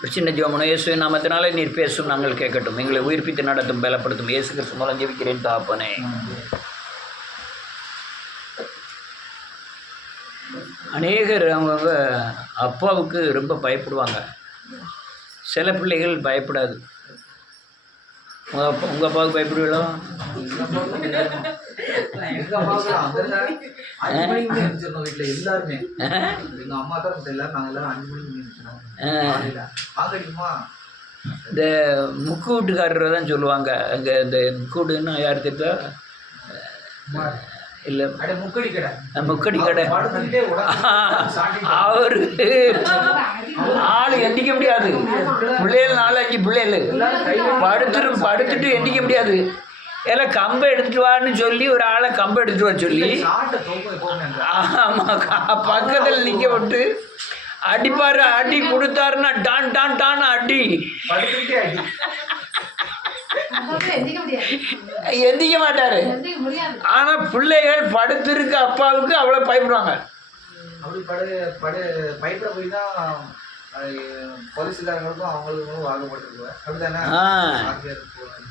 ஒரு சின்ன ஜெபம். இயேசுவின் நாமத்தினாலே நீர் பேசும், நாங்கள் கேட்கட்டும். எங்களை உயிர்ப்பித்து நடத்தும், பலப்படுத்தும். இயேசு கிறிஸ்து மூலம் ஜெபிக்கிறேன் தகப்பனே. அநேகர் அவங்க அப்பாவுக்கு ரொம்ப பயப்படுவாங்க. சில பிள்ளைகள் பயப்படாது. உங்கள் அப்பாவுக்கு பயப்படுவீங்களோ? இந்த முக்கு வீட்டுக்காரரை தான் சொல்லுவாங்க. அங்கே இந்த முக்கூடுன்னா யார் தெரியுதா? இல்லை, முக்கடி கடை. அவரு ஆள் எண்ணிக்க முடியாது. பிள்ளைகள் 4-5 பிள்ளைகள் படுத்துட்டு எண்ணிக்க முடியாது. எல்லாம் கம்பை எடுத்துட்டு வான்னு சொல்லி ஒரு ஆளை கம்பை எடுத்துட்டு வர சொல்லி, ஆமாம், பக்கத்தில் நிற்க விட்டு அடிப்பாரு. அடி கொடுத்தாருன்னா டான் டான் டான் அடி. எந்திக்க மாட்டாரு. ஆனா பிள்ளைகள் படுத்திருக்க அப்பாவுக்கு அவ்வளவு பயப்படுவாங்க.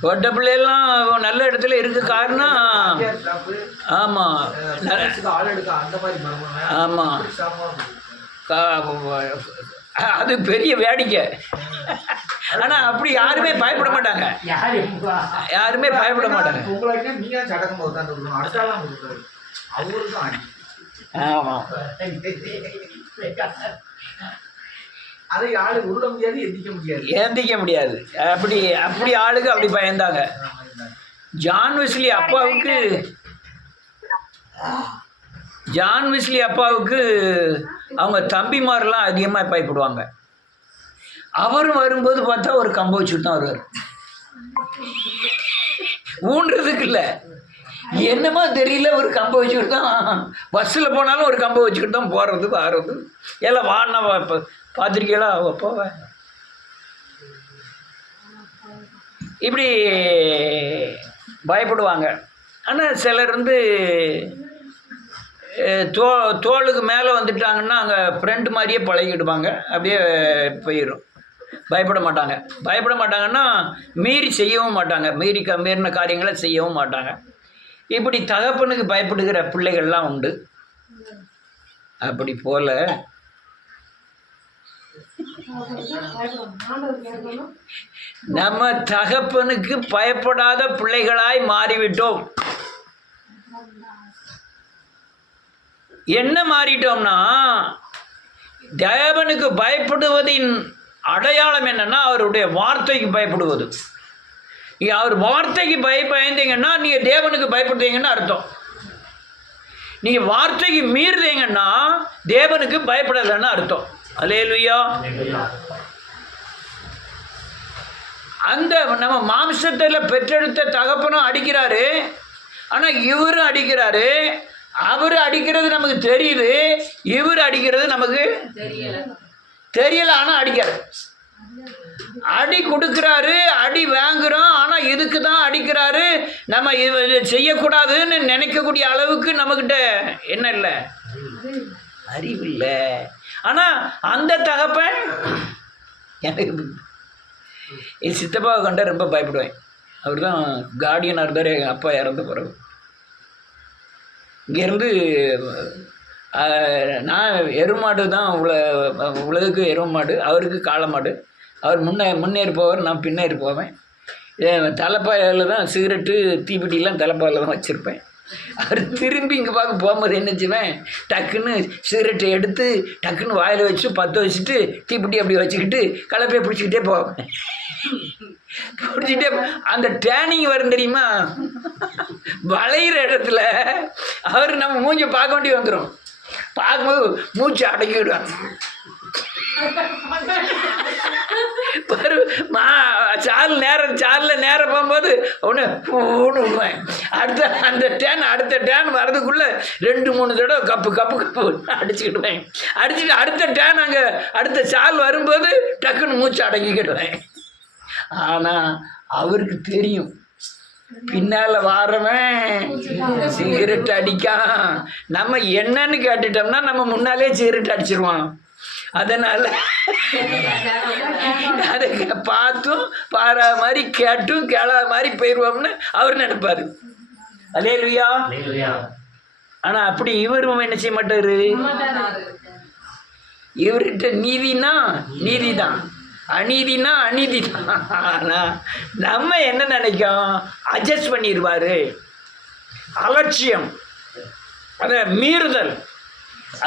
பொட்ட பிள்ளைலாம் நல்ல இடத்துல இருக்கு. காரணம் ஆமா ஆமா, அது பெரிய வேடிக்கை. ஆனா அப்படி யாருமே பயப்பட மாட்டாங்க. யாருமே பயப்பட மாட்டாங்க. ஆமா, ஏந்திக்க முடியாது. அப்படி ஆளுக்கு அப்படி பயந்தாங்க. ஜான் வெஸ்லி அப்பாவுக்கு அவங்க தம்பிமாரெலாம் அதிகமாக பயப்படுவாங்க. அவரும் வரும்போது பார்த்தா ஒரு கம்பை வச்சுட்டு தான் வருவார். ஊன்றதுக்கு இல்லை, என்னமோ தெரியல, ஒரு கம்பை வச்சுக்கிட்டு தான் பஸ்ஸில் போனாலும் ஒரு கம்பை வச்சுக்கிட்டு தான் போகிறது வர்றது. எல்லாம் வாடினா பார்த்துருக்கீங்களா? போவேன் இப்படி பயப்படுவாங்க. ஆனால் சிலர் தோளுக்கு மேலே வந்துட்டாங்கன்னா அங்கே ஃப்ரெண்டு மாதிரியே பழகிடுவாங்க. அப்படியே போயிடும். பயப்பட மாட்டாங்கன்னா மீறி செய்யவும் மாட்டாங்க. மீறின காரியங்களை செய்யவும் மாட்டாங்க. இப்படி தகப்பனுக்கு பயப்படுகிற பிள்ளைகள்லாம் உண்டு. அப்படி போல நம்ம தகப்பனுக்கு பயப்படாத பிள்ளைகளாய் மாறிவிட்டோம். என்ன மாறிட்டோம்னா, தேவனுக்கு பயப்படுவதின் அடையாளம் என்னன்னா அவருடைய வார்த்தைக்கு பயப்படுவது. அவர் வார்த்தைக்கு பயந்தீங்கன்னா நீங்கள் தேவனுக்கு பயப்படுறீங்கன்னு அர்த்தம். நீங்கள் வார்த்தைக்கு மீறுதீங்கன்னா தேவனுக்கு பயப்படாதன்னு அர்த்தம். அல்லேலூயா. அந்த நம்ம மாம்சத்தில் பெற்றெடுத்த தகப்பனும் அடிக்கிறாரு, ஆனால் இவரும் அடிக்கிறாரு. அவர் அடிக்கிறது நமக்கு தெரியுது, இவர் அடிக்கிறது நமக்கு தெரியல. ஆனால் அடிக்கிறார், அடி கொடுக்குறாரு, அடி வாங்குறோம். ஆனால் இதுக்கு தான் அடிக்கிறாரு. நம்ம இது செய்யக்கூடாதுன்னு நினைக்கக்கூடிய அளவுக்கு நம்மக்கிட்ட என்ன இல்லை, அறிவு இல்லை. ஆனால் அந்த தகப்பன் எனக்கு என் சித்தப்பாவை கண்டா ரொம்ப பயப்படுவேன். அவர் தான் கார்டியனாக இருந்தார் எங்கள் அப்பா இறந்த பிறகு. இங்கேருந்து நான் எருமாடு தான் உலகுக்கு எருமாடு, அவருக்கு காளை மாடு. அவர் முன்னேறி போவார், நான் பின்னேறி போவேன். தலைப்பாயில் தான் சிகரெட்டு தீப்பெட்டிலாம் தலைப்பாயில் தான் வச்சுருப்பேன். அவர் திரும்பி இங்கே பார்க்க போகும்போது என்ன செய்வேன், டக்குன்னு சிகரெட்டை எடுத்து டக்குன்னு வாயில் வச்சு பற்ற வச்சுட்டு தீப்பெட்டி அப்படி வச்சுக்கிட்டு கலப்பையை பிடிச்சிக்கிட்டே போவேன். பிடிச்சிக்கிட்டே அந்த டேனிங் வரும் தெரியுமா, வளையிற இடத்துல அவர் நம்ம மூஞ்சை பார்க்க வேண்டி வந்துடும். பார்க்கும்போது மூச்சு அடக்கிவிடுவாங்க. சாரில் நேரம் போகும்போது ஒன்று விடுவேன். அடுத்த டேன் வர்றதுக்குள்ளே 2-3 தடவை கப்பு அடிச்சுக்கிடுவேன். அடிச்சுட்டு அடுத்த டேன் அங்கே அடுத்த சால் வரும்போது டக்குன்னு மூச்சு அடக்கிக்கிடுவேன். ஆனால் அவருக்கு தெரியும், பின்னால் வாரவன் சிகரெட் அடிக்கான். நம்ம என்னன்னு கேட்டுட்டோம்னா நம்ம முன்னாலே சிகரெட் அடிச்சிருவான். அதனால் அதை பார்த்தும் பாரா மாதிரி கேட்டும் கேளாத மாதிரி போயிடுவோம்னு அவர் நினைப்பாரு. அல்லேலூயா. ஆனா அப்படி இவரும் என்ன செய்ய மாட்டாரு. இவர்கிட்ட நீதினா நீதி தான், அநீதினா அநீதி தான். ஆனால் நம்ம என்ன நினைக்கும், அட்ஜஸ்ட் பண்ணிடுவார். அலட்சியம், அதை மீறுதல்.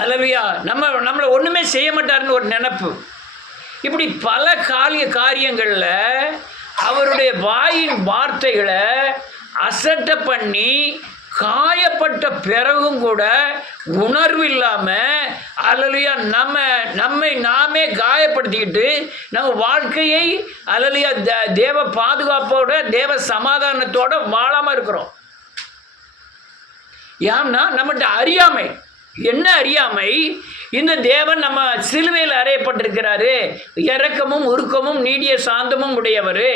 அல்லவையா, நம்மளை ஒன்றுமே செய்ய மாட்டாருன்னு ஒரு நினப்பு. இப்படி பல காரியங்களில் அவருடைய வாயின் வார்த்தைகளை அசட்டை பண்ணி காயப்பட்ட பிறகும் கூட உணர்வு இல்லாமல் அல்லலையா நம்மை நாமே காயப்படுத்திக்கிட்டு நம்ம வாழ்க்கையை அல்லலையா தேவ பாதுகாப்போட தேவ சமாதானத்தோட வாழாமல் இருக்கிறோம். ஏன்னா நம்மகிட்ட அறியாமை. என்ன அறியாமை? இந்த தேவன் நம்ம சிலுவையில் அறையப்பட்டிருக்கிறாரு, இரக்கமும் உருக்கமும் நீடிய சாந்தமும் உடையவர்,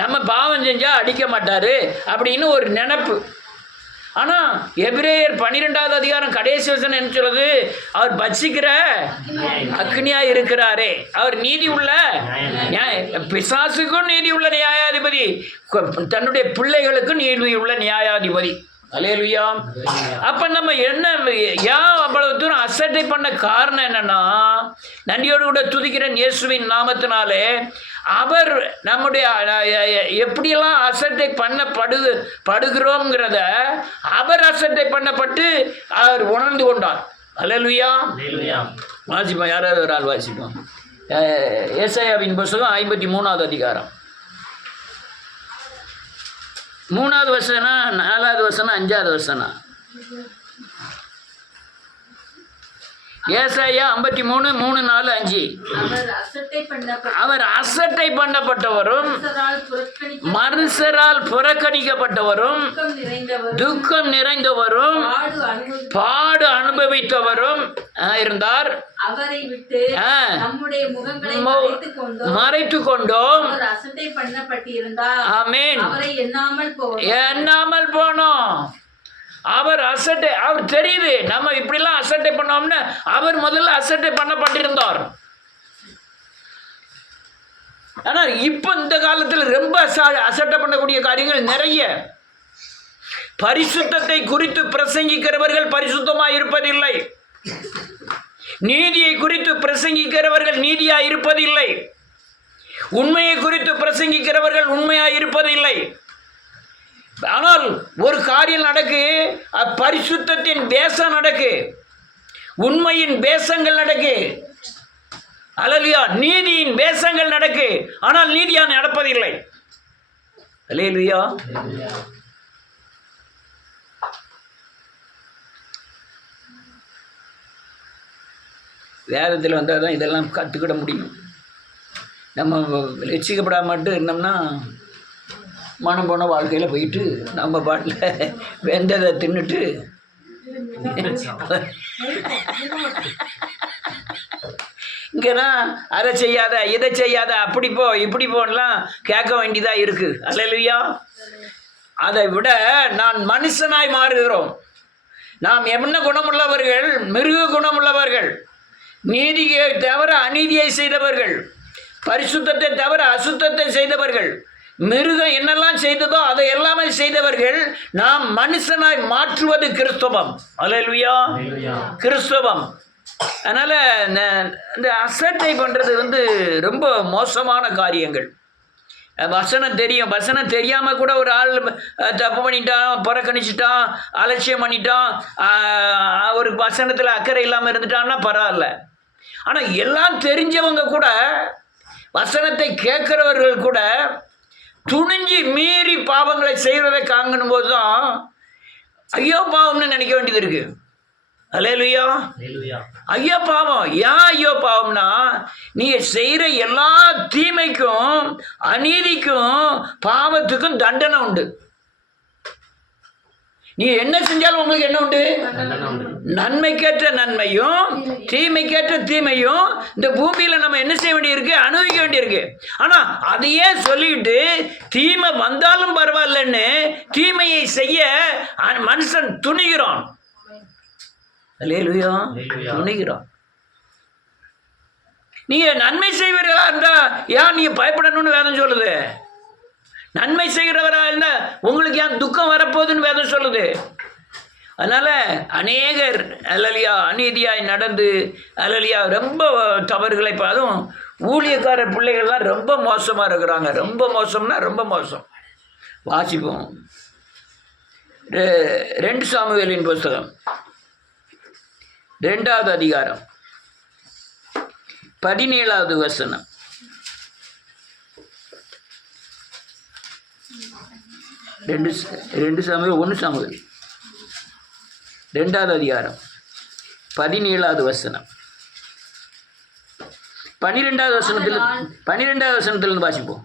நம்ம பாவம் செஞ்சால் அடிக்க மாட்டார் அப்படின்னு ஒரு நினப்பு. ஆனால் எபிரேயர் 12வது அதிகாரம் கடைசி வசனம் என்ன சொல்லுது? அவர் பட்சிக்கிற அக்னியாக இருக்கிறாரே, அவர் நீதி உள்ள பிசாசுக்கும் நீதி உள்ள நியாயாதிபதி, தன்னுடைய பிள்ளைகளுக்கும் நீதி உள்ள நியாயாதிபதி. அல்லேலூயா. அப்போ நம்ம என்ன ஏன் அவ்வளவு தூரம் அசட்டை பண்ண காரணம் என்னன்னா, நன்றியோடு கூட துதிக்கிறேன் இயேசுவின் நாமத்தினாலே. அவர் நம்முடைய எப்படியெல்லாம் அசட்டை படுகிறோங்கிறத அவர் அசட்டை பண்ணப்பட்டு அவர் உணர்ந்து கொண்டார். அல்லேலூயா. வாசிப்போம், யாராவது ஒரு ஆள் வாசிப்போம். ஏசாயாவின் புத்தகம் 53வது அதிகாரம் 3வது வசனம், 4வது வசனம், 5வது வசனம். ஏசாயா 53, 3, 4, 5. அவர் அசட்டை பண்ணப்பட்டவரும் மனுஷரால் புறக்கணிக்கப்பட்டவரும் துக்கம் நிறைந்தவரும் பாடு அனுபவித்தவரும் இருந்தார். அவரை விட்டு நம்முடைய முகங்களை மறைத்து கொண்டோம். ஆமென். எண்ணாமல் போனோம். அவர் அசட்டை, அவர் தெரியுது நம்ம இப்படிலாம் அசட்டை பண்ணோம்னு. அவர் முதல்ல அசட்டை பண்ணப்பட்டிருந்தார். ஆனால் இப்போ இந்த காலத்தில் ரொம்ப அசட்டை பண்ணக்கூடிய காரியங்கள் நிறைய. பரிசுத்தத்தை குறித்து பிரசங்கிக்கிறவர்கள் பரிசுத்தமாக இருப்பதில்லை. நீதியை குறித்து பிரசங்கிக்கிறவர்கள் நீதியாக இருப்பதில்லை. உண்மையை குறித்து பிரசங்கிக்கிறவர்கள் உண்மையாக இருப்பதில்லை. ஆனால் ஒரு காரியம் நடக்கு, பரிசுத்தத்தின் பேசம் நடக்கு, உண்மையின் பேசங்கள் நடக்கு. அல்லேலூயா. நீதியின் பேசங்கள் நடக்கு, ஆனால் நீதியாக நடப்பதில்லை. அல்லேலூயா. வேதத்தில் வந்தால் தான் இதெல்லாம் கற்றுக்கிட முடியும். நம்ம ரட்சிக்கப்படாம மட்டும் இருந்தோம்னா மனம் போன வாழ்க்கையில் போயிட்டு நம்ம பாட்டில் வெந்ததை தின்னுட்டு இங்கேனா அதை செய்யாத இதை செய்யாத அப்படி போ இப்படி போன்லாம் கேட்க வேண்டியதாக இருக்குது. அல்லேலூயா. அதை விட நான் மனுஷனாய் மாறுகிறோம். நாம் என்ன குணமுள்ளவர்கள்? மிருக குணமுள்ளவர்கள். நீதியை தவிர அநீதியை செய்தவர்கள், பரிசுத்தத்தை தவிர அசுத்தத்தை செய்தவர்கள், மிருகம் என்னெல்லாம் செய்ததோ அதை எல்லாமே செய்தவர்கள். நாம் மனுஷனாய் மாற்றுவது கிறிஸ்தவம். அல்லேலூயா. கிறிஸ்தவம். அதனால் இந்த அசட்டை பண்ணுறது ரொம்ப மோசமான காரியங்கள். வசனம் தெரியும், வசனம் தெரியாமல் கூட ஒரு ஆள் தப்பு பண்ணிட்டான், புறக்கணிச்சிட்டான், அலட்சியம் பண்ணிட்டான், ஒரு வசனத்தில் அக்கறை இல்லாமல் இருந்துட்டான்னா பரவாயில்ல. ஆனால் எல்லாம் தெரிஞ்சவங்க கூட, வசனத்தை கேட்குறவர்கள் கூட துணிஞ்சு மீறி பாவங்களை செய்கிறதை காங்கணும் போது தான் ஐயோ பாவம்னு நினைக்க வேண்டியது இருக்கு. அல்லேலூயா. ஐயோ பாவம். ஏன் ஐயோ பாவம்னா, நீ செய்கிற எல்லா தீமைக்கும் அநீதிக்கும் பாவத்துக்கும் தண்டனை உண்டு. நீ என்ன செஞ்சாலும் உங்களுக்கு என்ன உண்டு? நன்மைக்கேற்ற நன்மையும் தீமைக்கேற்ற தீமையும் இந்த பூமியில் நம்ம என்ன செய்ய வேண்டியிருக்கு? அனுபவிக்க வேண்டியிருக்கு. ஆனால் அதையே சொல்லிட்டு தீமை வந்தாலும் பரவாயில்லன்னு தீமையை செய்ய மனுஷன் துணிகிறான். அல்லேலூயா. துணிகிறான். நீங்கள் நன்மை செய்வீர்களா இருந்தால் ஏன் நீங்கள் பயப்படணும்னு வேதம் சொல்லுது? நன்மை செய்கிறவராக இருந்தால் உங்களுக்கு ஏன் துக்கம் வரப்போகுதுன்னு வேதம் சொல்லுது? அதனால் அநேகர் அல்லலியா அநீதியாய் நடந்து அல்லலியா ரொம்ப தவறுகளை அதுவும் ஊழியக்கார பிள்ளைகள்லாம் ரொம்ப மோசமாக இருக்கிறாங்க. ரொம்ப மோசம்னா ரொம்ப மோசம். வாசிப்போம் 2 சாமுவேலின் புஸ்தகம் 2வது அதிகாரம் 17வது வசனம். 2 சாமுவேல் 1 சாமுவேல் 2வது அதிகாரம் 17வது வசனம். 12வது வசனத்திலிருந்து வாசிப்போம்.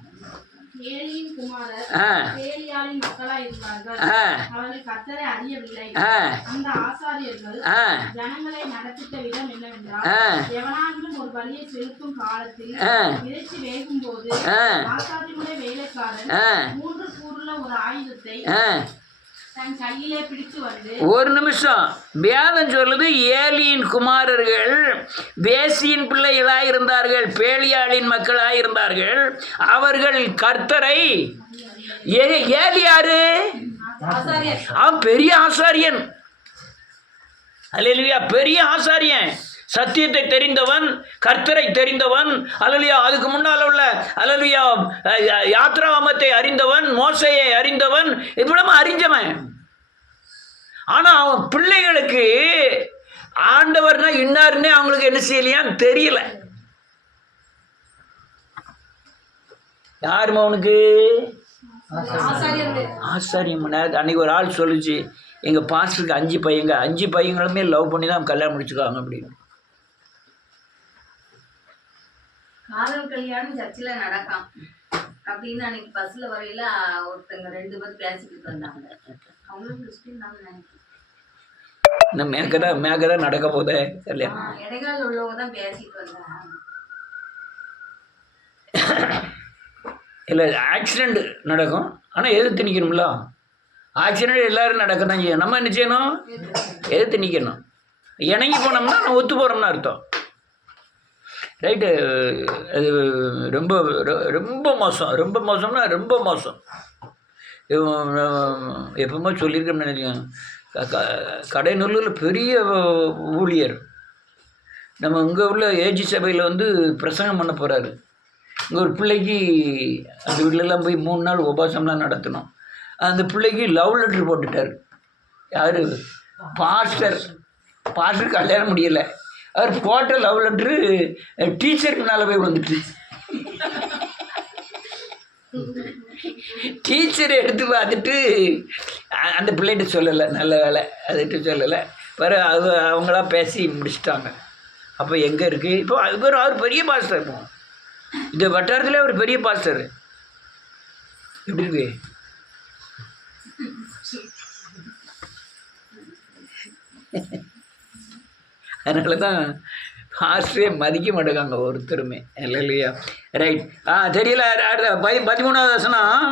ஒரு நிமிஷம். வேதம் சொல்லுது ஏலியின் குமாரர்கள் வேசியின் பிள்ளைகளாய் இருந்தார்கள், பேலியாளின் மக்களாய் இருந்தார்கள். அவர்கள் கர்த்தரை ஏலி யாரு? அவன் பெரிய ஆசாரியன். அல்லேலூயா, பெரிய ஆசாரியன். சத்தியத்தை தெரிந்தவன், கர்த்தரை தெரிந்தவன். அல்லேலூயா, அதுக்கு முன்னால் உள்ள அல்லேலூயா யாத்ராகமத்தை அறிந்தவன், மோசையை அறிந்தவன், இவ்வளவு அறிஞ்சவன். ஆனால் அவன் பிள்ளைகளுக்கு ஆண்டவர்னா இன்னாருன்னே அவங்களுக்கு என்ன செய்யலையான்னு தெரியல. யாருமா அவனுக்கு? ஆசாரியம். அன்னைக்கு ஒரு ஆள் சொல்லிச்சு, எங்கள் பாஸ்டருக்கு 5 பையங்களுமே லவ் பண்ணி தான் கல்யாணம் முடிச்சுக்காங்க அப்படின்னு. காதல் கல்யாணம் சர்ச்சில் நடக்கும் அப்படின்னு அன்னைக்கு பஸ்ல வரையில ஒருத்தங்க 2 பேர் பேசிக்கிட்டு வந்தாங்க. அவங்களும் கிறிஸ்டின் தான் நினைக்கிறேன். இன்னும் மேற்கதான் நடக்க போதே கல்யாணம். இடைக்கால உள்ளவங்க தான் பேசிட்டு வந்தாங்க. இல்லை, ஆக்சிடெண்ட் நடக்கும், ஆனால் எதிர்த்து நிற்கணும்ல. ஆக்சிடெண்ட் எல்லோரும் நடக்க தான் செய்யணும். நம்ம என்ன செய்யணும்? எதிர்த்து நிற்கணும். இணங்கி போனோம்னா நம்ம ஒத்து போகிறோம்னு அர்த்தம். ரைட்டு. அது ரொம்ப ரொம்ப மோசம். ரொம்ப மோசம்னா ரொம்ப மோசம். எப்பவுமே சொல்லியிருக்கேன்னு நினைக்கிறேன். கடைநல்லூரில் பெரிய ஊழியர் நம்ம இங்கே உள்ள ஏஜி சபையில் வந்து பிரசங்கம் பண்ண போகிறாரு. இங்கே ஒரு பிள்ளைக்கு அந்த வீட்டிலலாம் போய் 3 நாள் உபவாசம்லாம் நடத்தணும். அந்த பிள்ளைக்கு லவ் லெட்ரு போட்டுட்டார். யார்? பாஸ்டர் கல்யாணம் முடியலை. அவர் போட்ட லவ் லெட்ரு டீச்சருக்கு மேலே போய் வந்துட்டு டீச்சர் எடுத்து பார்த்துட்டு அந்த பிள்ளைகிட்ட சொல்லலை. நல்ல வேலை அதுகிட்ட சொல்லலை. அது அவங்களா பேசி முடிச்சிட்டாங்க. அப்போ எங்கே இருக்குது இப்போ? அவர் பெரிய பாஸ்டர். இப்போ இந்த வட்டாரத்தில் அவர் பெரிய பாஸ்டர். எப்படி இருக்கு? அதனால தான் பாஸ்டரே மதிக்க மாட்டேங்காங்க ஒருத்தருமே. இல்லையா? ரைட். தெரியல. 13வது வசனம்.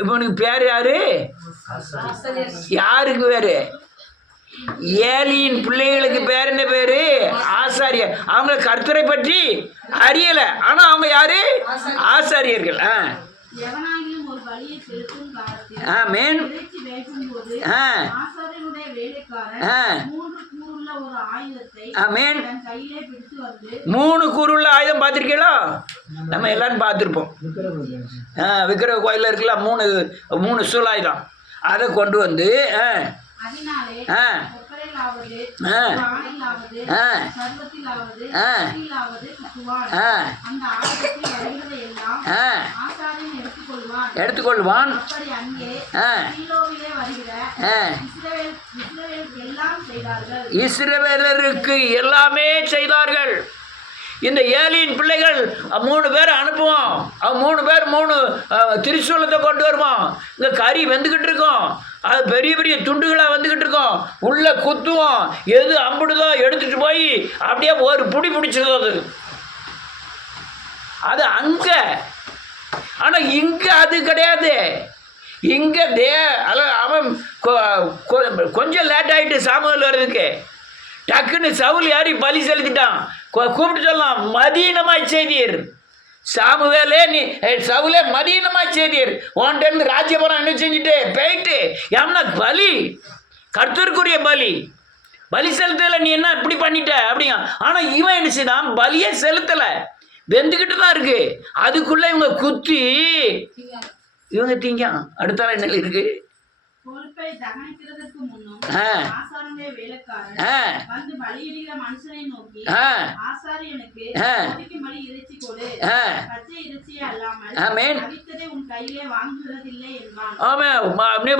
இவனுக்கு பேர் யாரு? யாருக்கு பேரு? ஏலியின் பிள்ளைகளுக்கு பேர் என்ன பேரு? ஆசாரியர். அவங்க கர்த்தரை பற்றி அறியல, ஆனா அவங்க யாரு? ஆசாரியர்கள். ஆமென். ஆமென். 3 கூறுள்ள ஆயுதம் பார்த்துருக்கீங்களா? நம்ம எல்லாரும் பார்த்துருப்போம். விக்கிரக கோயிலில் இருக்குல்ல 3 சூலாயுதம். அதை கொண்டு வந்து எடுத்துக்கொள்வான். இஸ்ரவேலருக்கு எல்லாமே செய்தார்கள். இந்த ஏலியின் பிள்ளைகள் 3 பேரை அனுப்புவோம். 3 பேர் 3 திரிசூலத்தை கொண்டு வருவோம். இந்த கறி வெந்துக்கிட்டு இருக்கோம். அது பெரிய பெரிய துண்டுகளாக வந்துக்கிட்டு இருக்கோம். உள்ளே குத்துவோம். எது அம்புடுதோ எடுத்துகிட்டு போய் அப்படியே ஒரு பிடிச்சதோ அது அங்கே. ஆனால் இங்கே அது கிடையாது. இங்கே அவன் கொஞ்சம் லேட் ஆகிட்டு சாமுவேல் வர்றதுக்கு. டக்குன்னு சவுல் யாரி பலி செலுத்திட்டான். கூப்பிட்டு சொல்லலாம், மதீனமாய் செய்தீர் சாமுவேலே, நீ சவுலே மதீனமாய் செய்தீர், உன்கிட்ட ராஜ்யபுரம் என்ன செஞ்சுட்டு போயிட்டு ஏன்னா பலி கர்த்தருக்குரிய பலி செலுத்தலை, நீ என்ன இப்படி பண்ணிட்ட அப்படிங்க. ஆனால் இவன் என்ன செய்தான், பலியே செலுத்தலை, வெந்துக்கிட்டு தான் இருக்கு. அதுக்குள்ளே இவங்க குத்தி இவங்க தீங்க. அடுத்தால என்ன இருக்கு, கொழுப்பை தகனிக்கிறதற்கு முன்னும் ஆ. ஆசாரனுடைய வேலைக்காரன் ஆ. வந்து பலியிடுகிற மனுஷனை நோக்கி, ஆ. ஆசாரியனுக்கு ஆ. கொதிக்கும்படி இறைச்சி கொடு, ஆ. பச்சை இறைச்சியே அல்லாமல் ஆமென். அவித்ததை உன் கையிலே வாங்குகிறதில்லை என்பான். ஆமாம், அப்படியே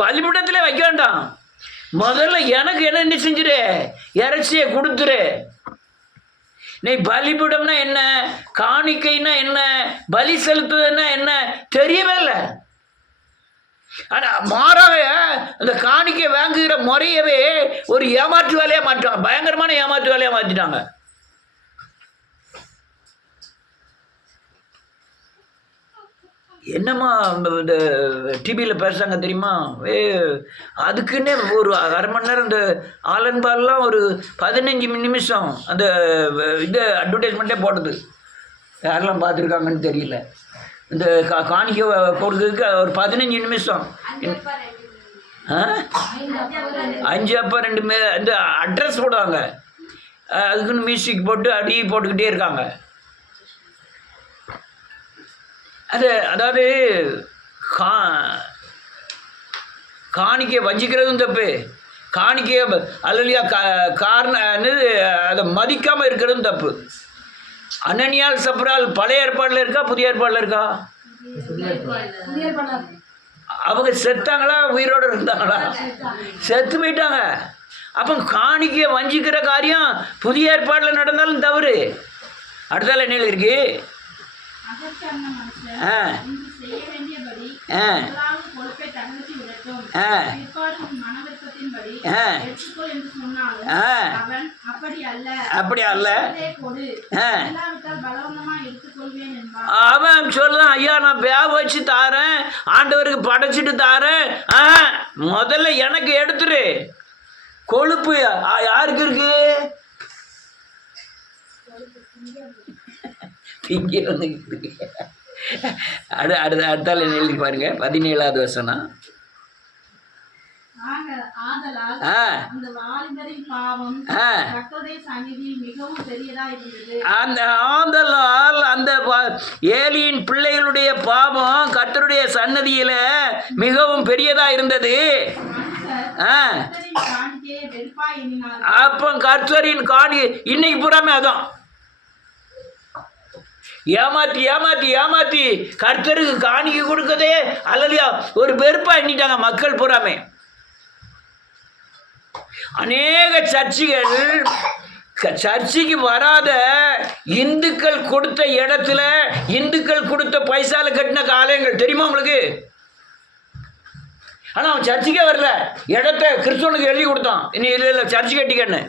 பலிபீடத்திலே வைக்க வேண்டாம். முதல்ல எனக்கு என்ன செஞ்சிரு, இறைச்சியை கொடுத்துரு. நீ பலிபீடம்னா என்ன, காணிக்கைன்னா என்ன, பலி செலுத்துவதுன்னா என்ன தெரியவே இல்லை. ஆனால் மாறாக அந்த காணிக்கை வாங்குகிற முறையவே ஒரு ஏமாற்று வேலையாக மாற்றாங்க, பயங்கரமான ஏமாற்று வேலையாக மாற்றிட்டாங்க. என்னம்மா இந்த டிவியில் பேசுகிறாங்க தெரியுமா, அதுக்குன்னே ஒரு அரை மணி நேரம் இந்த ஆலன்பால்லாம் ஒரு 15 நிமிஷம் அந்த இது அட்வர்டைஸ்மெண்ட்டே போடுது. யாரெல்லாம் பார்த்துருக்காங்கன்னு தெரியல. இந்த காணிக்கை கொடுக்கறதுக்கு ஒரு 15 நிமிஷம், 5 அப்போ 2 இந்த அட்ரஸ் போடுவாங்க, அதுக்குன்னு மியூசிக் போட்டு அடி போட்டுக்கிட்டே இருக்காங்க. அதாவது காணிக்கையை வஞ்சிக்கிறதும் தப்பு, காணிக்கையை அல்லையா அதை மதிக்காமல் இருக்கிறதும் தப்பு. அனனியால் சப்ரால் பழைய ஏற்பாடில் இருக்கா, புதிய ஏற்பாடில் இருக்கா? அவங்க செத்தாங்களா, உயிரோடு இருந்தாங்களா? செத்து போயிட்டாங்க. அப்போ காணிக்கையை வஞ்சிக்கிற காரியம் புதிய ஏற்பாடில் நடந்தாலும் தவறு. அடுத்தால என்ன இருக்கு, அதற்கு அந்த மனுஷன், ஆ. இன்று செய்ய வேண்டியபடி ஆ. முதலாவது கொழுப்பை தகனித்து விடட்டும், ஆ. பிற்பாடு உன் மனவிருப்பத்தின்படி ஆ. எடுத்துக்கொள் என்று சொன்னாலும் ஆ. அவன் அப்படி அல்ல, அப்படி அல்ல, அதே கொடு, ஆ. இல்லாவிட்டால் பலவந்தமாய் எடுத்துக்கொள்வேன் என்பான். அவன் சொல்லலாம், ஐயா நான் வேக வச்சு தாரேன், ஆண்டவருக்கு படைச்சிட்டு தாரேன், முதல்ல எனக்கு எடுத்துரு. கொழுப்பு யாருக்கு இருக்கு, திங்க வந்து அடுத்தால எழுதி பாருங்க, 17வது வசனம். ஆதலால் ஆ. அந்த வாலிபரின் பாவம் ஆ. கர்த்தருடைய சந்நிதியில் மிகவும் பெரியதா இருந்தது. அந்த ஆதலால் அந்த ஏலியின் பிள்ளைகளுடைய பாவம் கர்த்தருடைய சன்னதியில மிகவும் பெரியதா இருந்தது. கர்த்தரின் காணிக்கையை வெறுப்பாய் எண்ணினார்கள். அப்போ கர்த்தரின் காணி இன்னைக்கு புறாமே அதான் ஏமாத்தி ஏமாத்தி ஏமாத்தி கர்த்தருக்கு காணிக்கை கொடுக்கதே அல்லையா ஒரு வெறுப்பா எண்ணிட்டாங்க மக்கள் புறாமே. அநேக சர்ச்சைகள் சர்ச்சைக்கு வராத இந்துக்கள் கொடுத்த இடத்துல இந்துக்கள் கொடுத்த பைசால கட்டின ஆலயங்கள் தெரியுமா உங்களுக்கு? ஆனால் அவன் சர்ச்சைக்கே வரல, இடத்த கிறிஸ்துவனுக்கு எழுதி கொடுத்தான். இனி இல்லை சர்ச்சை கட்டிக்கன்னு,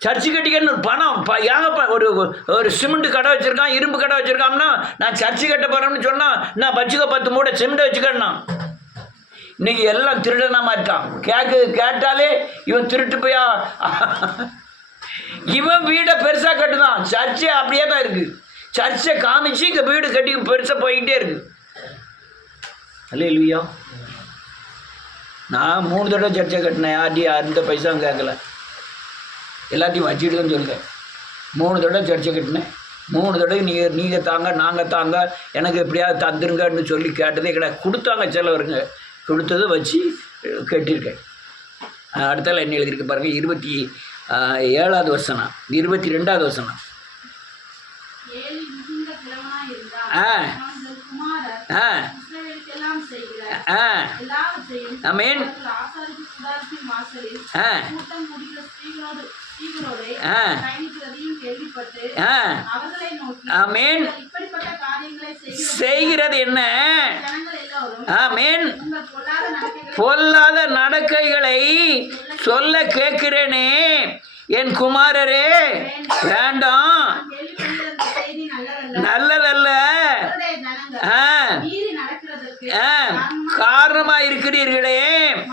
சர்ச்சை கட்டிக்கன்னு பணம் ஏங்க ஒரு சிமெண்ட் கடை வச்சுருக்கான், இரும்பு கடை வச்சுருக்கான்னா நான் சர்ச்சை கட்ட போகிறேன்னு சொன்னால் நான் வச்சுக்க 10 மூட்டை சிமெண்ட் வச்சுக்கன்னா. இன்னைக்கு எல்லாம் திருடனா மாட்டான். கேட்டாலே இவன் திருட்டு போயா, இவன் வீடை பெருசாக கட்டுதான், சர்ச்சை அப்படியே தான் இருக்குது. சர்ச்சை காமிச்சு இங்கே வீடு கட்டி பெருசாக போய்கிட்டே இருக்கு. அல்லேலூயா. நான் 3 தடவை சர்ச்சை கட்டினேன், யார்ட்டையும் அந்த பைசாவும் கேட்கல, எல்லாத்தையும் வச்சுட்டு தான் சொல்லுங்கள். 3 தடவை சர்ச்சை கட்டினேன், 3 தடவை நீங்கள் தாங்க நாங்கள் தாங்க எனக்கு எப்படியாவது தந்துருங்கன்னு சொல்லி கேட்டதே கிடையாது. கொடுத்தாங்க, சிலவருங்க கொடுத்ததை வச்சு கட்டியிருக்கேன். அடுத்தால என்ன எழுதியிருக்கு பாருங்கள், 27வது வசனம், 22வது வசனம். ஏலி மிகுந்த கிழவனாய் இருந்தான். ஆ. அவன் குமாரர் ஆ. இஸ்ரவேலுக்கெல்லாம் செய்கிற ஆ. எல்லாவற்றையும் ஆமென். அவர்கள் ஆசாரிப்பு கூடாரத்தின் வாசலில் ஆ. கூட்டம் முடிகிற ஸ்திரீகளோடு ஆ. பயணிக்கிறதையும் கேள்விப்பட்டு ஆ. அவர்களை நோக்கி, ஆமென். நீங்கள் இப்படிப்பட்ட காரியங்களை செய்கிறது என்ன? ஜனங்கள் எல்லோரும் ஆமென். உங்கள் பொல்லாத நடக்கைகளை பொல்லாத நடக்கைகளை சொல்ல கேட்கிறேனே என் குமாரரே, வேண்டாம், கேள்விப்படுகிற இந்த செய்தி நல்லதல்ல. நல்லதல்ல. அவருடைய ஜனங்கள் ஆ. மீறி நடக்கிறதற்கு காரணமாக இருக்கிறீர்களே.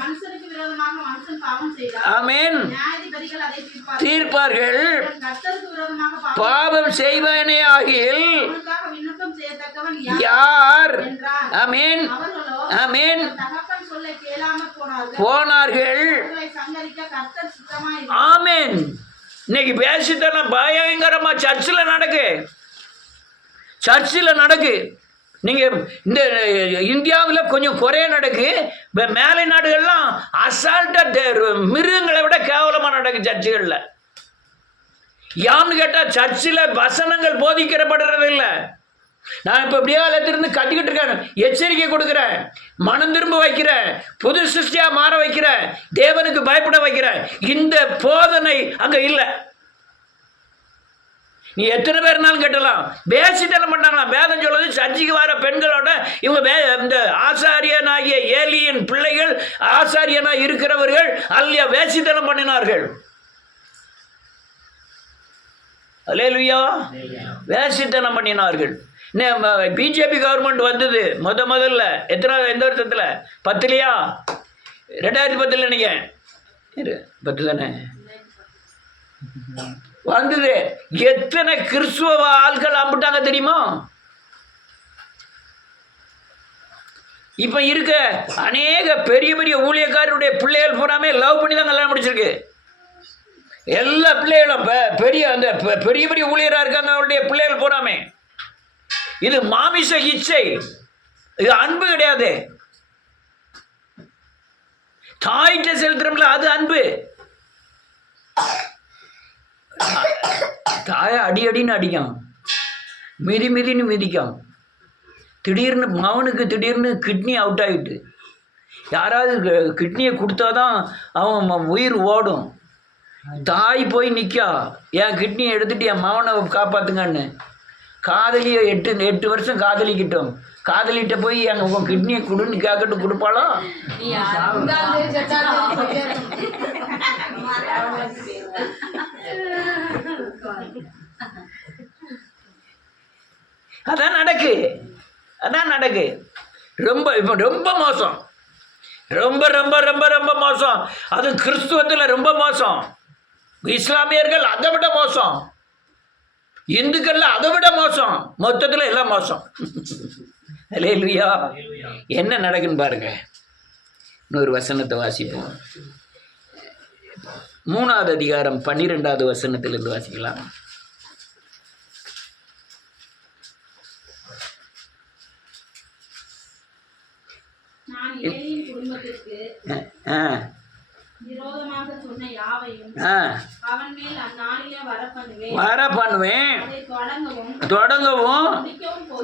மனுஷனுக்கு விரோதமாக மனுஷன் பாவம் செய்தால் ஆமென். நியாயாதிபதிகள் அதை தீர்ப்பார்கள். கர்த்தருக்கு விரோதமாக பாவம் செய்வனே ஆகில் அவனுக்காக விண்ணப்பம் செய்யத்தக்கவன் யார்? என்றார். ஆமென். அவர்களோ ஆமென். தகப்பன் சொல்லை கேளாமற் போனார்கள். அவர்களை சங்கரிக்க கர்த்தர் சுத்தமாய் ஆமென். இன்னைக்கு பேசித்தனம் பயங்கரமா சர்ச்சில் நடக்கு. சர்ச்சில் நடக்கு. நீங்கள் இந்த இந்தியாவில் கொஞ்சம் குறைய நடக்கு. இப்போ மேலை நாடுகள்லாம் அசால்ட்டாக மிருகங்களை விட கேவலமாக நடக்கு சர்ச்சுகளில். யான்னு கேட்டால் சர்ச்சில் வசனங்கள் போதிக்கிறப்படுறது இல்லை. நான் இப்போ இப்படியே இடத்திலிருந்து கத்திக்கிட்டு இருக்கேன், எச்சரிக்கை கொடுக்குறேன், மனம் திரும்ப வைக்கிறேன், புது சிருஷ்டியாக மாற வைக்கிறேன், தேவனுக்கு பயப்பட வைக்கிறேன். இந்த போதனை அங்கே இல்லை. நீ எத்தனை பேர்னாலும் கேட்டலாம். பேசித்தனம் பண்ணாங்களாம். வேதம் சொல்லுது சர்ச்சைக்கு வர பெண்களோட இவங்க இந்த ஆசாரியனாகிய ஏலியின் பிள்ளைகள், ஆசாரியனாக இருக்கிறவர்கள் அல்லையா வேசித்தனம் பண்ணினார்கள். அல்லேலூயா. வேசித்தனம் பண்ணினார்கள். பிஜேபி கவர்மெண்ட் வந்தது முதல்ல எந்த வருஷத்தில்? 10லையா? 2010 நினைக்கிறேன். 10 தானே வந்தது. எத்தனை கிறிஸ்துவ ஆட்கள் அம்பிட்டாங்க தெரியுமா? இப்போ இருக்க அநேக பெரிய பெரிய ஊழியக்காரருடைய பிள்ளைகள் பூராமே லவ் பண்ணி தான் கல்யாணம் முடிச்சிருக்கு. எல்லா பிள்ளைகளும் பெரிய அந்த பெரிய பெரிய ஊழியராக இருக்காங்க. அவருடைய பிள்ளைகள் பூராமே. இது மாமிச இச்சை, இது அன்பு கிடையாது. தாய்கிட்ட செலுத்துறோம்ல, அது அன்பு. தாயை அடின்னு அடிக்கும், மிதின்னு மிதிக்கும். திடீர்னு மகனுக்கு திடீர்னு கிட்னி அவுட் ஆகிட்டு, யாராவது கிட்னியை கொடுத்தாதான் அவன் உயிர் ஓடும். தாய் போய் நிற்கா, என் கிட்னியை எடுத்துட்டு என் மகனை காப்பாற்றுங்கன்னு. காதலியை 8 வருஷம் காதலிக்கிட்டோம். காதலிட்ட போய் உன் கிட்னியை கொடுன்னு கேட்கட்டு கொடுப்பாளோ? அதான் நடக்கு. ரொம்ப இப்போ ரொம்ப மோசம். ரொம்ப ரொம்ப ரொம்ப ரொம்ப மோசம். அது கிறிஸ்துவத்தில் ரொம்ப மோசம். இஸ்லாமியர்கள் அதை விட மோசம். இந்துக்கள்ல அதை விட மோசம். மொத்தத்தில் எல்லாம் மோசம். அல்லேலூயா. என்ன நடக்குன்னு பாருங்க. இன்னொரு வசனத்தை வாசிப்போம். 3வது அதிகாரம் 12வது வசனத்திலிருந்து வாசிக்கலாம். நான் ஏலியின் குடும்பத்திற்கு விரோதமாக சொன்ன யாவையும் அவன் மேல் அந்நாளிலே வர பண்ணுவேன். தொடங்கவும்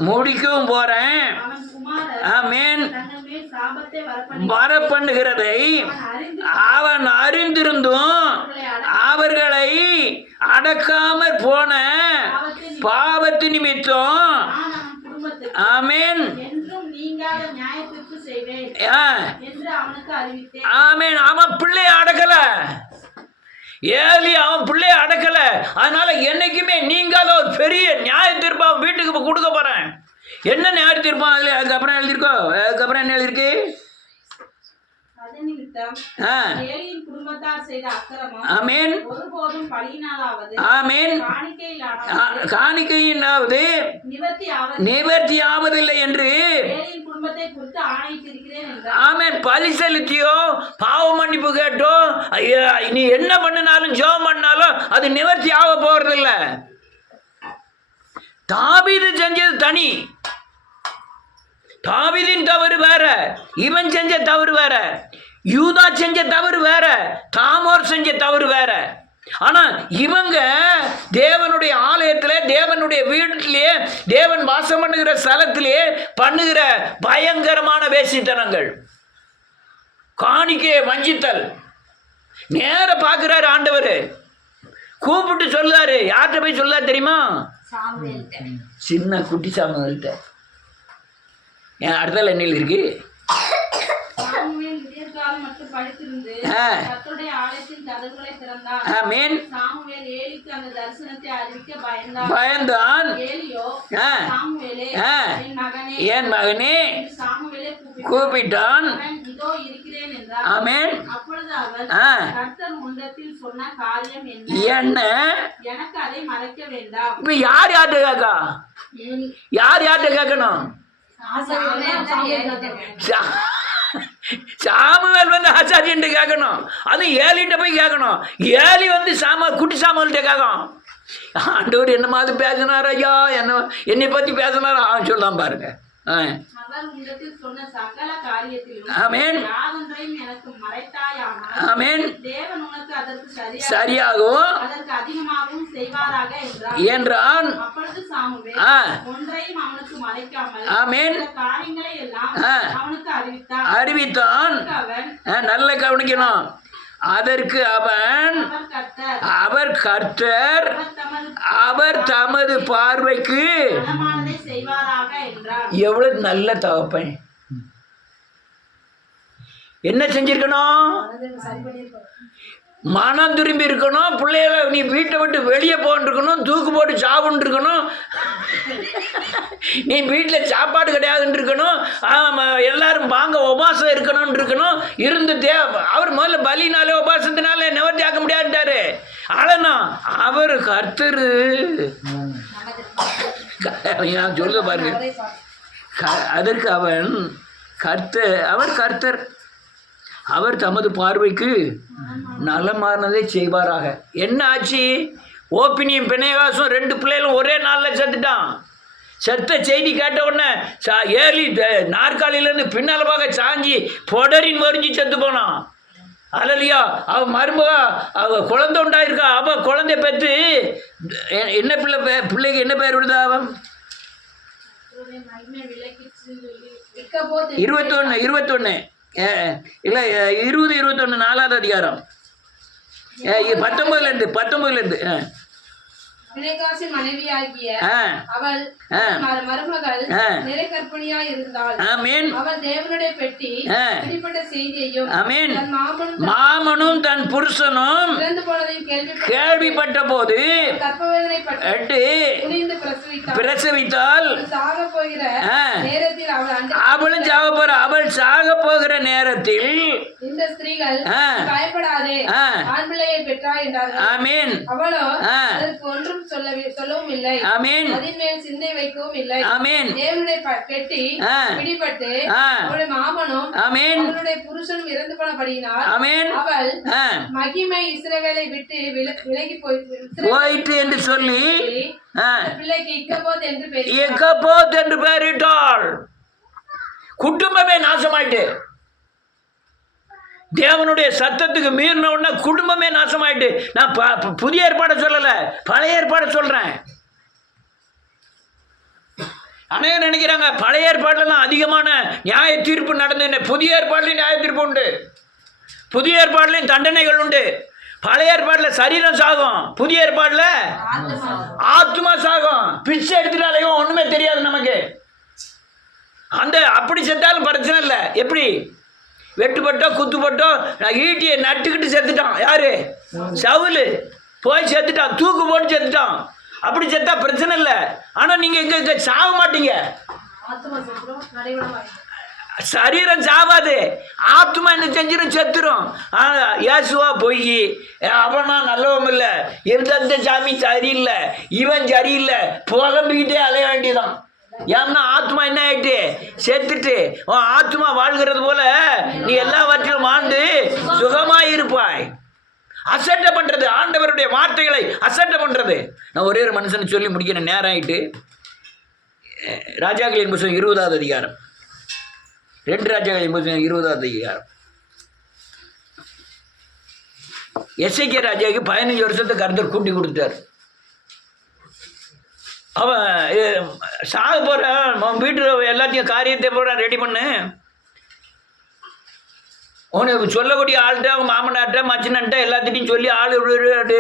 முடிக்கவும் போறேன். ஆமென். வர பண்ணுகிறதை அவன் அறிந்திருந்தும் அவர்களை அடக்காமற் போன பாவத்து நிமித்தம் ஆமென் ஆமென். அவன் பிள்ளைய அடக்கல. ஏலி அவன் பிள்ளைய அடக்கல. அதனால என்னைக்குமே நீங்காத ஒரு பெரிய நியாய தீர்ப்பு அவன் வீட்டுக்கு கொடுக்க போறேன். என்ன நியாய தீர்ப்பான்? அதுக்கப்புறம் எழுதியிருக்கோ? அதுக்கப்புறம் என்ன எழுதியிருக்கு? காணிக்கையினாவது நிவர்த்தியாவதில்லை என்று ஆமென். பலி செலுத்தியோ பாவ மன்னிப்பு கேட்டோ நீ என்ன பண்ணினாலும் ஜெபம் பண்ணாலும் அது நிவர்த்தி ஆக போறதில்லை. தாவீது செஞ்சது தனி. தாவீதின் தவறு வேற, இவன் செஞ்ச தவறு வேற, யூதா செஞ்ச தவறு வேற, தாமோர் செஞ்ச தவறு வேற. ஆனா இவங்க தேவனுடைய ஆலயத்திலே, தேவனுடைய வீட்டிலேயே, தேவன் வாசம் பண்ணுகிற ஸ்தலத்திலேயே பண்ணுகிற பயங்கரமான வேசித்தனங்கள், காணிக்கையை வஞ்சித்தல். நேர பார்க்கிறாரு ஆண்டவர், கூப்பிட்டு சொல்றாரு. யார்கிட்ட போய் சொல்றாரு தெரியுமா? சின்ன குட்டி சாமுவேல்கிட்ட. என் அடுத்தால என்ன இருக்கு? பயந்தான். என் மகனே கூப்பிட்டான். இதோ இருக்கிறேன் என்றார். ஆமென். அப்பொழுது அவர், ஆ. கர்த்தர் உன்னிடத்தில் சொன்ன காரியம் என்ன? எனக்கு அதை மறைக்க வேண்டாம். இப்ப யார் யார்கிட்ட கேட்கா? யார் யார்கிட்ட கேட்கணும்? சாமுவேல் வந்து ஆசாரியன்ட்ட கேட்கணும். அது ஏலிட்ட போய் கேட்கணும். ஏலி வந்து குட்டி சாமுவேல்கிட்ட கேட்கும். ஆண்டவர் என்ன மாதிரி பேசினார் ஐயா, என்னை பற்றி பேசினார் அவன் சொல்லலாம் பாருங்க. அவர் உன்னிடத்தில் சொன்ன சகல காரியத்திலும் ஆமென். யாதொன்றையும் எனக்கு மறைத்தாயானால் ஆமென். தேவன் உனக்கு அதற்கு சரியாகவும் அதற்கு அதிகமாகவும் செய்வாராக என்றான். அப்பொழுது சாமுவேல் ஒன்றையும் அவனுக்கு மறைக்காமல் ஆமென் காரியங்களை எல்லாம் அவனுக்கு அறிவித்தான். நல்ல கவனிக்கணும். அதற்கு அவன், அவர் கர்த்தர் அவர் தமது பார்வைக்கு எவ்வளவு நல்ல தகப்பன். என்ன செஞ்சிருக்கணும்? மனம் திரும்பி இருக்கணும். பிள்ளைகளை நீ வீட்டை விட்டு வெளியே போன்றிருக்கணும். தூக்கு போட்டு சாவுன்னு இருக்கணும். நீ வீட்டில் சாப்பாடு கிடையாதுன்னு இருக்கணும். எல்லாரும் வாங்க உபாசம் இருக்கணும்னு இருக்கணும். இருந்து அவர் முதல்ல பலினாலே உபாசத்தினாலே நிவர்த்தி ஆக்க முடியாதுட்டாரு. ஆளணும். அவர் கர்த்தர். சொல்ல பாருங்க. அதற்கு அவன் அவர் கர்த்தர் அவர் தமது பார்வைக்கு நலமானதை செய்வாராக. என்ன ஆச்சு? ஓப்பினியும் பிணையகாசும் 2 பிள்ளைகளும் ஒரே நாளில் செத்துட்டான். செத்த செய்தி கேட்ட உடனே ஏலி நாற்காலியிலேருந்து பின்னால் பார்க்க சாஞ்சி பொடரின் மறிஞ்சு செத்து போனான். அல்லையா? அவன் மருமக அவ குழந்தை உண்டாயிருக்கா. அவன் குழந்தை பெற்று என்ன பிள்ளைக்கு என்ன பேர் விடுதா? அவன் 21 இல்லை 20-21 4வது அதிகாரம் 19 பிணைகாசின் மனைவியாகிய அவள் மருமகள் நிறைகற்பனையாய் இருந்தாள். அவள் தேவனுடைய பெட்டி பிடிப்பட்ட செய்தியையும் மாமனும் தன் புருஷனும் இறந்து போனதையும் கேள்விப்பட்ட போது கற்பவேதனைப்பட்டு பிரசவித்தால் சாக போகிற நேரத்தில் அவளும் சாக போற. அவள் சாக போகிற நேரத்தில் இந்த ஸ்திரீகள் பயப்படாதே ஆண் பிள்ளையை பெற்றாய் என்றார்கள். ஆமென். அவளோ அதற்கு ஒன்றும் சொல்லவும் இல்லை. ஆமென். அதன் மேல் சிந்தை வைக்கவும் இல்லை. ஆமென். தேவனுடைய பெட்டி பிடிபட்டு அவளுடைய மாமனும் அவளுடைய புருஷனும் இறந்து போனபடியினால் அவள் மகிமை இஸ்ரவேலை விட்டு விலகி போயிட்டு என்று சொல்லி பிள்ளைக்கு இக்கபோத் என்று பெயரிட்டாள். குடும்பமே நாசமாயிட்டு. தேவனுடைய சத்தத்துக்கு மீறின உடனே குடும்பமே நாசமாயிட்டு. நான் புதிய ஏற்பாடை சொல்லலை, பழைய ஏற்பாடை சொல்கிறேன். அநேகர் நினைக்கிறாங்க பழைய ஏற்பாடுலாம் அதிகமான நியாய தீர்ப்பு நடந்து. புதிய ஏற்பாடுலையும் நியாய தீர்ப்பு உண்டு. புதிய ஏற்பாடுலையும் தண்டனைகள் உண்டு. பழைய ஏற்பாட்டில் சரீரம் சாகும், புதிய ஏற்பாடில் ஆத்மா சாகும். பிச்சை எடுத்துட்டாலையும் ஒன்றுமே தெரியாது நமக்கு. அப்படி செத்தாலும் பிரச்சனை இல்லை. எப்படி? வெட்டுப்பட்டோ குத்துப்பட்டோ ஈட்டியை நட்டுக்கிட்டு செத்துட்டான். யாரு? சவுல் போய் செத்துட்டான், தூக்கு போட்டு செத்துட்டான். அப்படி செத்தா பிரச்சனை இல்லை. ஆனால் நீங்கள் இங்கே சாக மாட்டீங்க. சரீரம் சாவாது, ஆத்மா என்ன செஞ்சிடும்? செத்துரும். இயேசுவா பொய், அவனா நல்லவன் இல்லை, எந்த சாமி சரியில்லை, இவன் சரியில்லை, புலம்பிக்கிட்டே அலைய வேண்டியதான். ஏன்னா ஆத்மா என்ன ஆயிட்டு? செத்துட்டு. ஆத்மா வாழ்கிறது போல நீ எல்லாவற்றிலும் வாழ்ந்து சுகமாய் இருப்பாய். அசட்டை பண்றது, ஆண்டவருடைய வார்த்தைகளை அசட்டை பண்றது. நான் ஒரே ஒரு மனுஷன் சொல்லி முடிக்கிற நேரம் ஆயிட்டு. ராஜாக்களின் புத்தகம் 20வது அதிகாரம், 2 ராஜாக்களின் புத்தகம் 20வது அதிகாரம். எசேக்கியா ராஜாவுக்கு 15 வருஷத்துக்கு கர்த்தர் கூட்டி கொடுத்தார். அவன் சாக போகிறான். வீட்டில் எல்லாத்தையும் காரியத்தை போகிறான், ரெடி பண்ணு. உனக்கு சொல்லக்கூடிய ஆள்கிட்ட, அவங்க மாமனார்ட்ட மச்சனன்ட்ட எல்லாத்திட்டையும் சொல்லி ஆள் விடு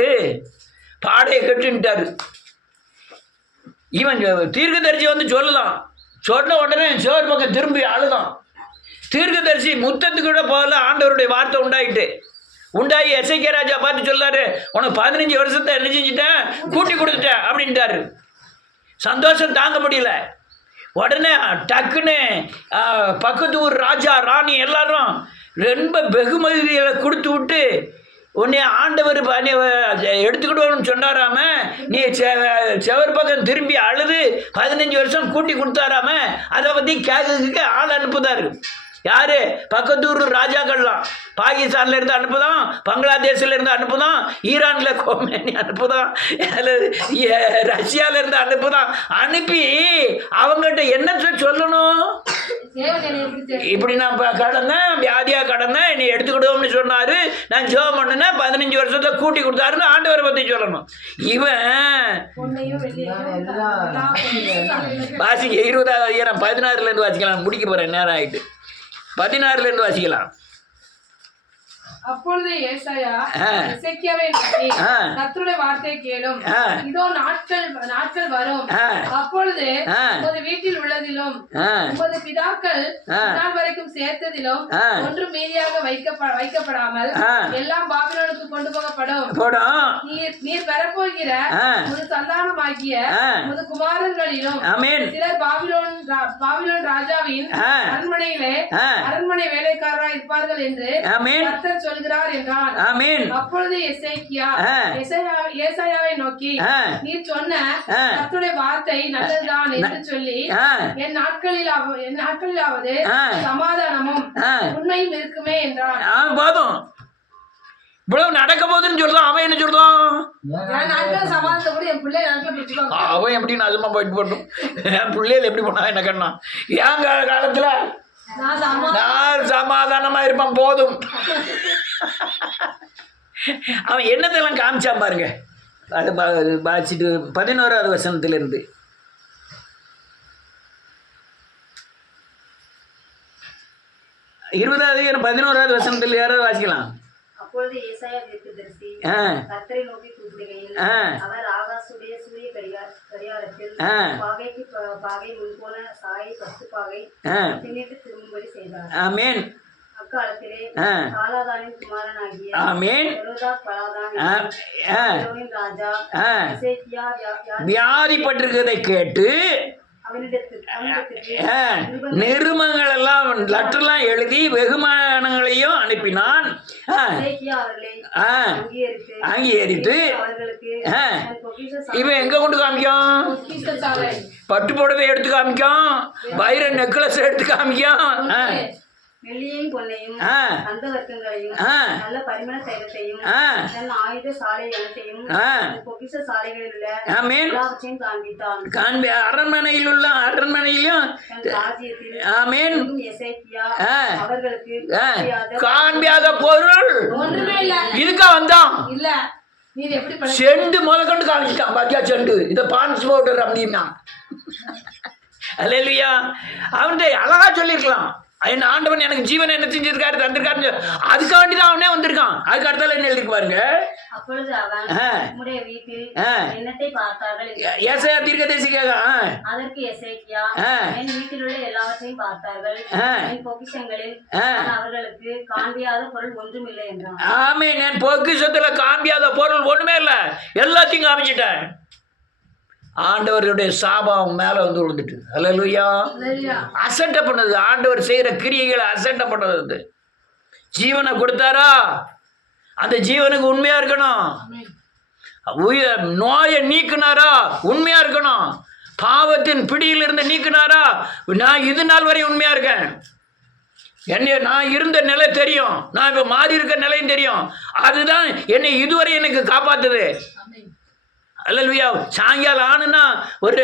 பாடையை கட்டுன்ட்டார். இவன் தீர்க்கதரிசி வந்து சொல்லலாம். சொன்ன உடனே சோர் பக்கம் திரும்பி அழுதான். தீர்க்கதரிசி முத்தத்துக்கு கூட போகல. ஆண்டவருடைய வார்த்தை உண்டாகி எசேக்கியா ராஜா பார்த்து சொல்லாரு, உனக்கு 15 வருஷத்தை என்ன செஞ்சுட்டேன்? கூட்டி கொடுத்துட்டேன் அப்படின்ட்டாரு. சந்தோஷம் தாங்க முடியல. உடனே டக்குன்னு பக்கத்து ஊர் ராஜா ராணி எல்லாரும் ரொம்ப வெகுமதிகளை கொடுத்து விட்டு உன்னை ஆண்டவர் எடுத்துக்கிடுவோம்னு சொன்னாராம, நீ செவர் பக்கம் திரும்பி அழுது 15 வருஷம் கூட்டி கொடுத்தாராம, அதை பற்றி கேட்கறதுக்கு ஆள் அனுப்புதாரு. யாரு? பக்கத்தூர் ராஜாக்கள்லாம். பாகிஸ்தான்ல இருந்து அனுப்புதான், பங்களாதேஷ்ல இருந்து அனுப்புதான், ஈரான்ல கோமேனி அனுப்புதான், ரஷ்யால இருந்து அனுப்புதான். அனுப்பி அவங்ககிட்ட என்ன சொல்லணும்? இப்படி நான் கடந்தேன், வியாதியா கடந்தேன், என்னை எடுத்துக்கிடுவோம்னு சொன்னாரு, நான் ஜெபம் பண்ணேன், 15 வருஷத்தை கூட்டி கொடுத்தாருன்னு ஆண்டவரை பத்தி சொல்லணும். இவன் வாசிக்க 20வது அதிகாரம் 16ல இருந்து வாசிக்கலாம். முடிக்க போறேன், நேரம் ஆயிட்டு. 16ல இருந்து வாசிக்கலாம். அப்பொழுது ஏசாயா எசேக்கியாவை நோக்கி, கர்த்தருடைய வார்த்தை கேளும், இதோ நாட்கள் வரும், அப்பொழுது உமது வீட்டில் உள்ளதிலும் உமது பிதாக்கள் நாள் வரைக்கும் சேர்த்ததிலும் ஒன்று மீதியாக வைக்கப்படாமல் எல்லாம் பாபிலோனுக்கு கொண்டு போகப்படும். நீர் பெறப்போகிற ஒரு சந்தானமாகிய உமது குமாரர்களிலும் சிலர் பாபிலோன் ராஜாவின் அரண்மனை வேலைக்காரராய் இருப்பார்கள் என்று கர்த்தர் சொல்கிறார் என்றான். அப்பொழுது ஏசாயாவை நோக்கி, நீர் சொன்ன கர்த்தருடைய வார்த்தை நல்லதுதான் என்று சொல்லி, என் நாட்களிலாவது சமாதானமும் உண்மையும் இருக்குமே என்றான். போதும், இவ்வளவு நடக்க போகுதுன்னு சொல்றான். அவன் என்ன சொல்றான்? சமாதானத்தை கூட என் பிள்ளை நாட்கள் அவன் எப்படி நாசமா போயிட்டு போட்டோம், என் பிள்ளைகள் எப்படி போனா என்ன கண்ணா? என் காலத்துல நான் சமாதானமா இருப்பான். போதும். அவன் என்னத்தெல்லாம் காமிச்சான் பாருங்க. அது வாசிட்டு 11வது வசனத்திலிருந்து. இருபதாவது 11வது வசனத்தில் யாராவது வாசிக்கலாம். அப்பொழுது ஏசாயா தீர்க்கதரிசி கர்த்தரை நோக்கி கூப்பிடுகையில், அவர் ஆகாசுடைய சூரிய கடிகாரத்தில் பாகை முன்போன சாயை 10 பாகை பின்னிட்டு திரும்பும்படி செய்தார். ஆமென். அக்காலத்திலே காலாதானின் குமாரனாகிய ராஜா எசேக்கியா வியாதிப்பட்டிருக்கிறதை கேட்டு நிருமங்கள் எல்லாம் லெட்டர்லாம் எழுதி வெகுமானங்களையும் அனுப்பினான். அங்கீகரித்து இவன் எங்க கொண்டு காமிக்கும்? பட்டு புடவை எடுத்து காமிக்கும், வைர நெக்லஸ் எடுத்து காமிக்கும், வெள்ளியையும் பொன்னையும் அந்த வர்க்கங்களையும் நல்ல பரிமள தைலத்தையும் ஆயுத சாலை அனைத்தையும் பொக்கிஷ சாலைகளில் உள்ள எல்லாவற்றையும் காண்பித்தான். அரண்மனையில் உள்ள அரண்மனையிலும் அவர்களுக்கு காண்பியாத பொருள் இதுக்கா வந்தான். இல்ல செண்டு முதற்கொண்டு காமிச்சிட்டான். பாத்தியா செண்டு, இதை பான்ஸ் பவுடர் அப்படின்னா அல்லேலூயா. அவன் அழகா சொல்லியிருக்கலாம், என் ஆண்டவன் எனக்கு ஜீவன் என்ன செஞ்சிருக்காரு தந்திருக்காரு, அதுக்காண்டி தான் அவனே வந்திருக்கான். அதுக்கு அடுத்தால என்ன எழுதிக்கு பாருங்க. அப்பொழுது அவன் உம்முடைய வீட்டில் என்னத்தை பார்த்தார்கள்? ஏசாயா தீர்க்கதரிசிக்காக. அதற்கு எசேக்கியா, என் வீட்டில் உள்ள எல்லாவற்றையும் பார்த்தார்கள், என் பொக்கிஷங்களில் அவர்களுக்கு காண்பியாத பொருள் ஒன்றும் இல்லை என்றான். ஆமென். என் பொக்கிஷத்துல காண்பியாத பொருள் ஒண்ணுமே இல்லை, எல்லாத்தையும் காமிச்சிட்டேன். ஆண்டவருடைய சாபம் மேல வந்து விழுந்துட்டு. அல்லேலூயா. அசட்டை பண்ணது, ஆண்டவர் செய்யற கிரியைகளை அசட்டை பண்ணது. ஜீவனை கொடுத்தாரா, அந்த ஜீவனுக்கு உண்மையா இருக்கணும். நோயை நீக்கினாரா, உண்மையா இருக்கணும். பாவத்தின் பிடியிலிருந்து நீக்கினாரா, நான் இது நாள் வரை உண்மையா இருக்கேன். என்னை நான் இருந்த நிலை தெரியும், நான் இப்ப மாறி இருக்க நிலையும் தெரியும். அதுதான் என்னை இதுவரை எனக்கு காப்பாத்துது. அல்லேலூயா. சாயங்காலம் ஆனுன்னா ஒரு